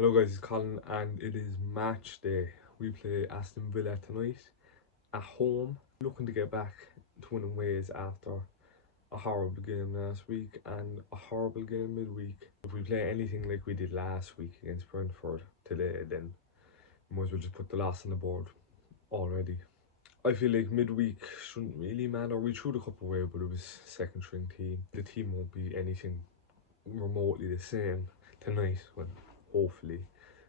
Hello guys, it's Colin and it is match day. We play Aston Villa tonight at home. Looking to get back to winning ways after a horrible game last week and a horrible game midweek. If we play anything like we did last week against Brentford today, then we might as well just put the loss on the board already. I feel like midweek shouldn't really matter. We threw the cup away, but it was second string team. The team won't be anything remotely the same tonight, well, hopefully.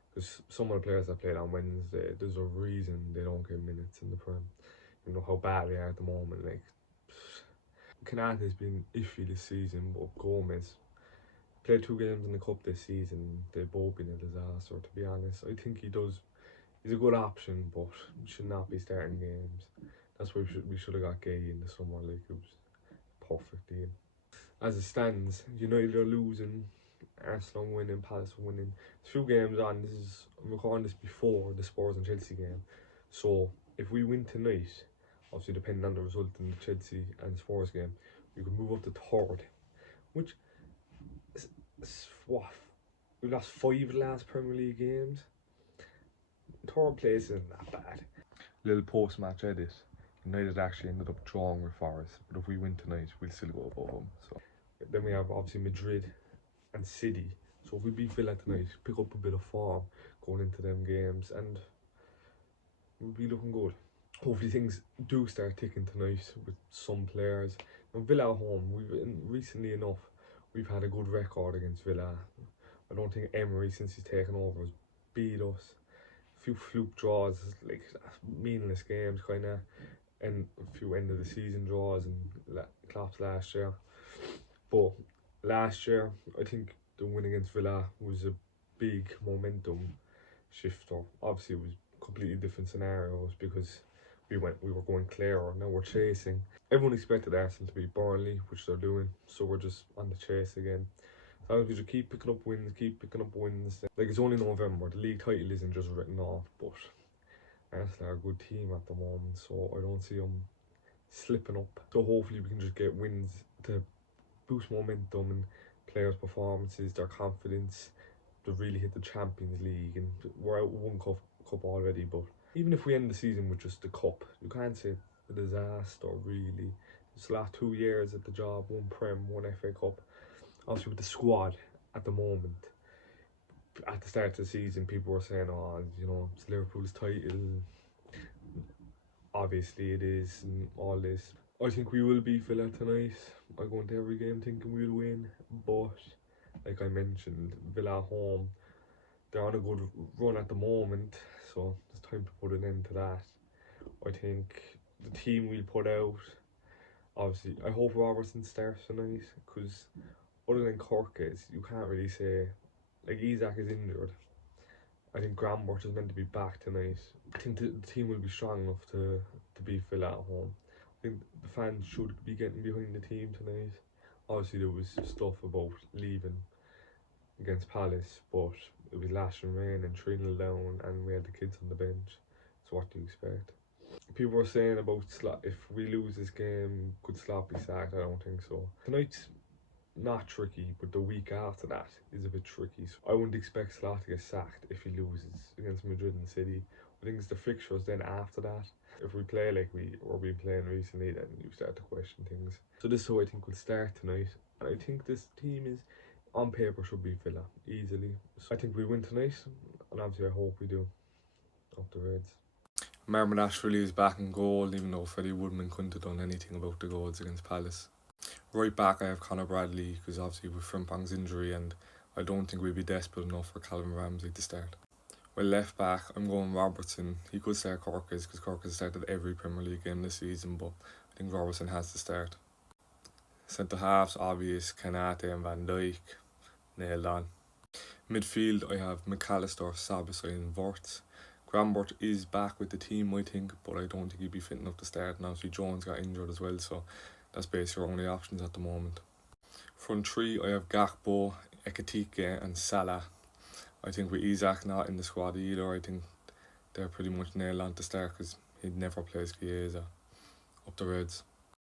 Because some of the players that played on Wednesday, there's a reason they don't get minutes in the Prem. You know how bad they are at the moment. Like, Kanate's been iffy this season, but Gomez played 2 games in the cup this season. They've both been a disaster, to be honest. I think he's a good option, but should not be starting games. That's why we should have got Gay in the summer. Like, it was a perfect deal. As it stands, United are losing, Arsenal winning, Palace winning. It's 2 games on. I'm recording this before the Spurs and Chelsea game. So if we win tonight, obviously depending on the result in the Chelsea and Spurs game, we could move up to third. Which is what? We lost 5 last Premier League games. Third place isn't that bad. Little post-match edit. United actually ended up drawing with Forest, but if we win tonight, we'll still go above them. So then we have obviously Madrid and City. So if we beat Villa tonight, pick up a bit of form going into them games, and we'll be looking good. Hopefully things do start ticking tonight with some players. Now Villa at home, recently enough, we've had a good record against Villa. I don't think Emery, since he's taken over, has beat us. A few fluke draws, like meaningless games kind of, and a few end of the season draws and claps last year. But last year, I think the win against Villa was a big momentum shifter. Obviously, it was completely different scenarios because we were going clearer. Now we're chasing. Everyone expected Arsenal to beat Burnley, which they're doing. So we're just on the chase again. So we just keep picking up wins. Like, it's only November. The league title isn't just written off, but Arsenal are a good team at the moment, so I don't see them slipping up. So hopefully we can just get wins to boost momentum and players' performances, their confidence to really hit the Champions League. And we're out one cup already, but even if we end the season with just the cup, you can't say a disaster really. It's the last 2 years at the job, 1 Prem, 1 FA Cup. Obviously with the squad at the moment, at the start of the season people were saying, oh, it's Liverpool's title. Obviously it is, and all this. I think we will beat Villa tonight. I go into every game thinking we'll win, but like I mentioned, Villa at home, they're on a good run at the moment, so it's time to put an end to that. I think the team we'll put out, obviously, I hope Robertson starts tonight, because other than Kirkes, you can't really say, like, Isak is injured. I think Grambert is meant to be back tonight. I think the team will be strong enough to beat Villa at home. I think the fans should be getting behind the team tonight. Obviously there was stuff about leaving against Palace, but it was lashing rain and 3-0 down and we had the kids on the bench. So what do you expect? People were saying about if we lose this game, could Slot be sacked? I don't think so. Tonight's not tricky, but the week after that is a bit tricky. So I wouldn't expect Slot to get sacked if he loses against Madrid and City. I think it's the fixtures then after that. If we play like we've been playing recently, then you start to question things. So this is how I think we'll start tonight. And I think this team is, on paper, should beat Villa easily. So I think we win tonight, and obviously I hope we do. Up the Reds. Marmadash really is back in goal, even though Freddie Woodman couldn't have done anything about the goals against Palace. Right back I have Conor Bradley, because obviously with Frimpong's injury, and I don't think we'd be desperate enough for Calvin Ramsey to start. Well, left back I'm going Robertson. He could start Kirkes, because Kirkes started every Premier League game this season, but I think Robertson has to start. Centre halves, obvious, Kanate and Van Dijk, nailed on. Midfield I have McAllister, Sabasai and Wirtz. Grambert is back with the team, I think, but I don't think he'd be fit enough to start, and obviously Jones got injured as well, so that's basically our only options at the moment. Front three I have Gakpo, Ekitike and Salah. I think with Isak not in the squad either, I think they're pretty much nailed on to start, because he never plays Chiesa. Up the Reds.